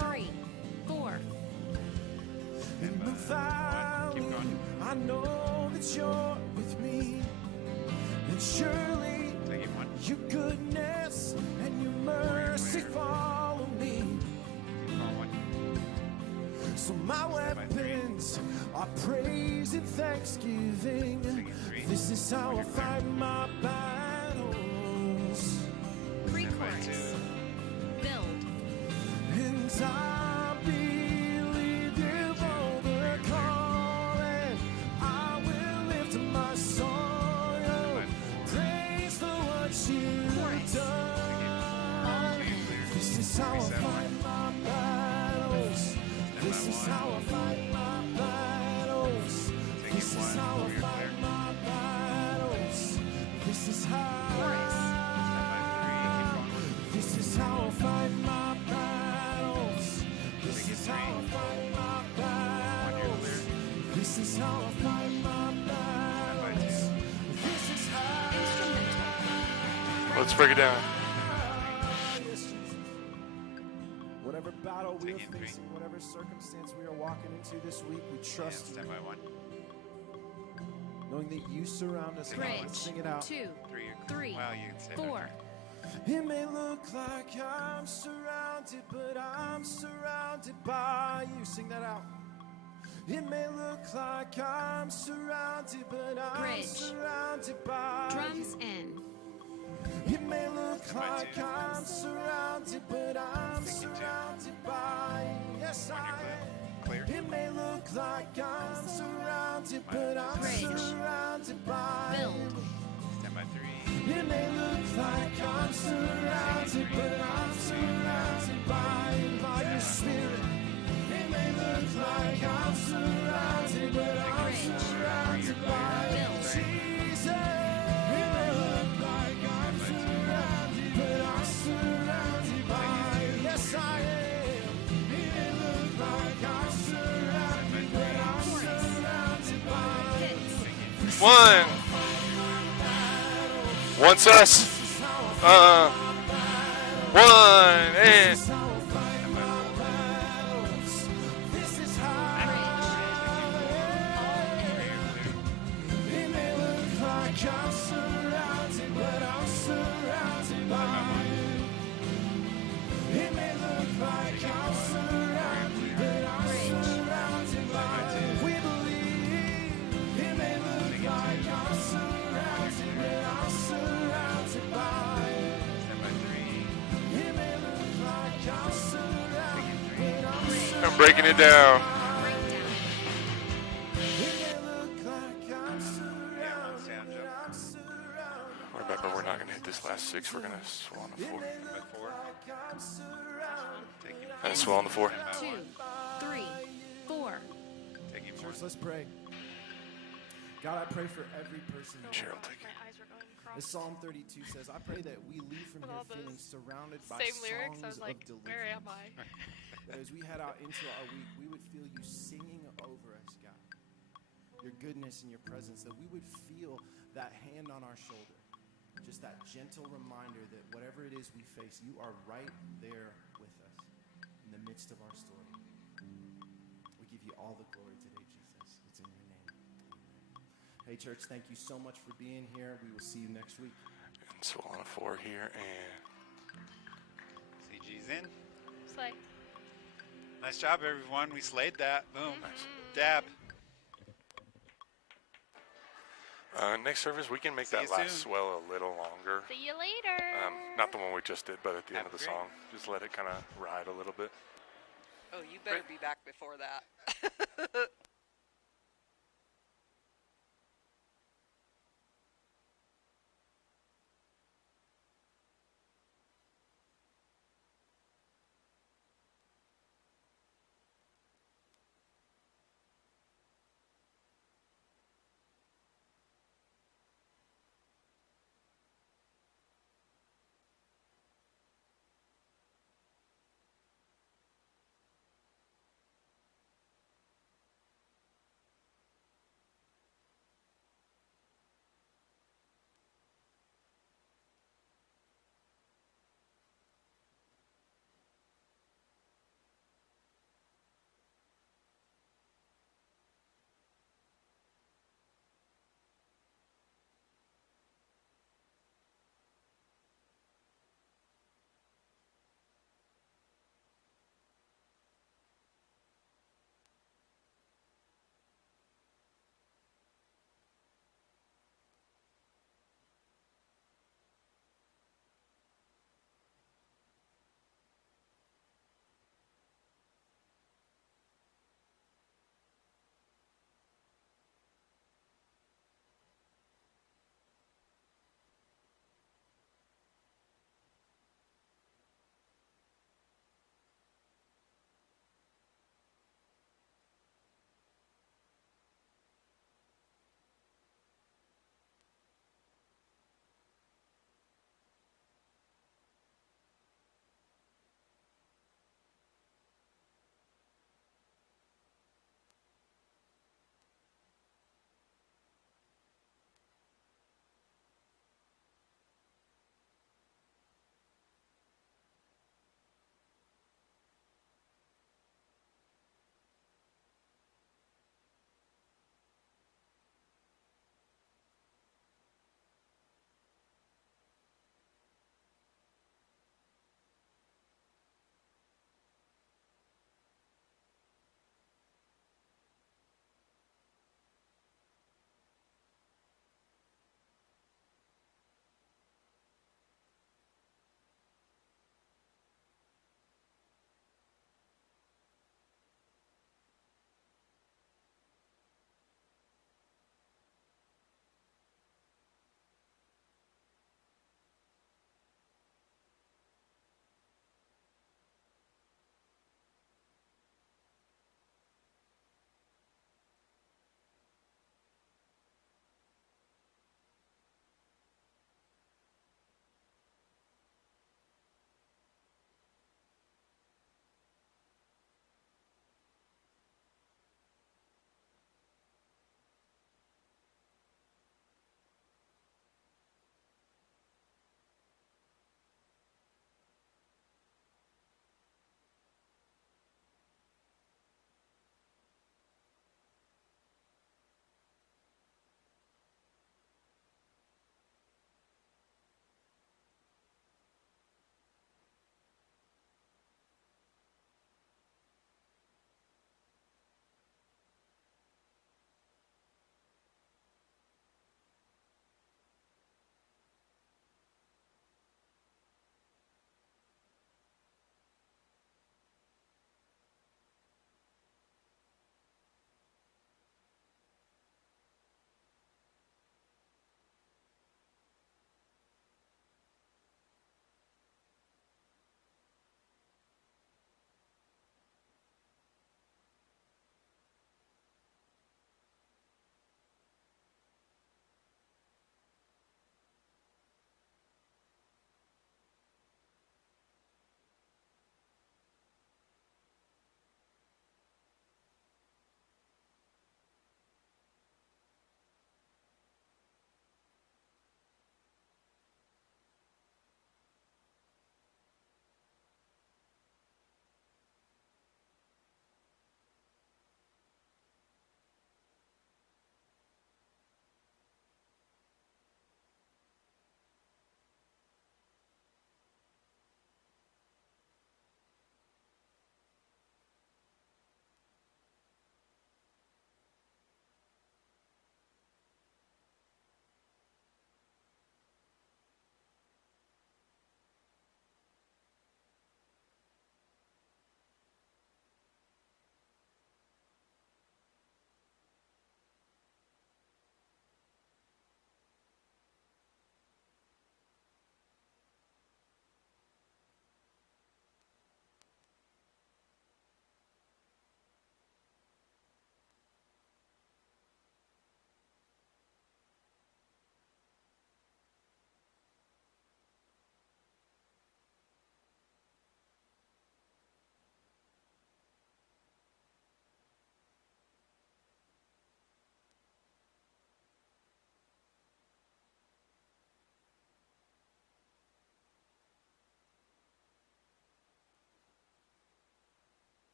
2, 2, 3, 4. In the valley, I know that you're with me. And surely your goodness and your mercy follow me. So my weapons are praise and thanksgiving. This is how I fight my battles. Pre-chorus. Build. And I believe you've overcome it. I will lift my song. Praise for what you've done. This is how I fight my battles. This is how I fight my battles. This is how I fight my battles. This is how. This is how I fight my battles. This is how I fight my battles. This is how I fight my battles. This is how. Let's break it down. Whatever battle we are facing, whatever circumstance we are walking into this week, we trust you. Knowing that you surround us. Bridge. Sing it out. 2, 3, Well, you can say 4. It may look like I'm surrounded, but I'm surrounded by you. Sing that out. It may look like I'm surrounded, but I'm Bridge. surrounded by Drums you. in. It may look like I'm surrounded, but I'm surrounded by you. Yes, I am. Clear. It may look like I'm surrounded, but I'm Bridge. surrounded by Build. you. Stand by 3. It may look like I'm surrounded, but I'm surrounded by your spirit. It may look like I'm surrounded, but I'm surrounded by Jesus. It may look like I'm surrounded, but I'm surrounded by you. Yes, I am. It may look like I'm surrounded, but I'm surrounded by you. One. Once us. One and It may look like I'm surrounded, but I'm surrounded by you. It may look like I'm surrounded, but I'm surrounded by you. We believe. It may look like I'm surrounded, but I'm surrounded by you. Stand by 3. It may look like I'm surrounded, but I'm surrounded. I'm breaking it down. Remember, we're not going to hit this last 6. We're going to swell on the 4. And swell on the 4. 2, 3, 4. Taking 4. Church, let's pray. God, I pray for every person. Cheryl, take it. My eyes were going cross. As Psalm 32 says, I pray that we leave from With here all those feeling surrounded by Same songs lyrics. I was of like, where am deliverance. I? That as we head out into our week, we would feel you singing over us, God. Your goodness and your presence, that we would feel that hand on our shoulder. Just that gentle reminder that whatever it is we face, you are right there with us in the midst of our story. We give you all the glory today, Jesus. It's in your name. Amen. Hey, church, thank you so much for being here. We will see you next week. And swell on a 4 here. And CG's in. Slay. Nice job, everyone. We slayed that. Boom. nice. Dab. Next service, we can make See that you last soon. swell a little longer. See you later. Not the one we just did, but at the end of the Great. song. Just let it kind of ride a little bit. Oh, you better be back before that.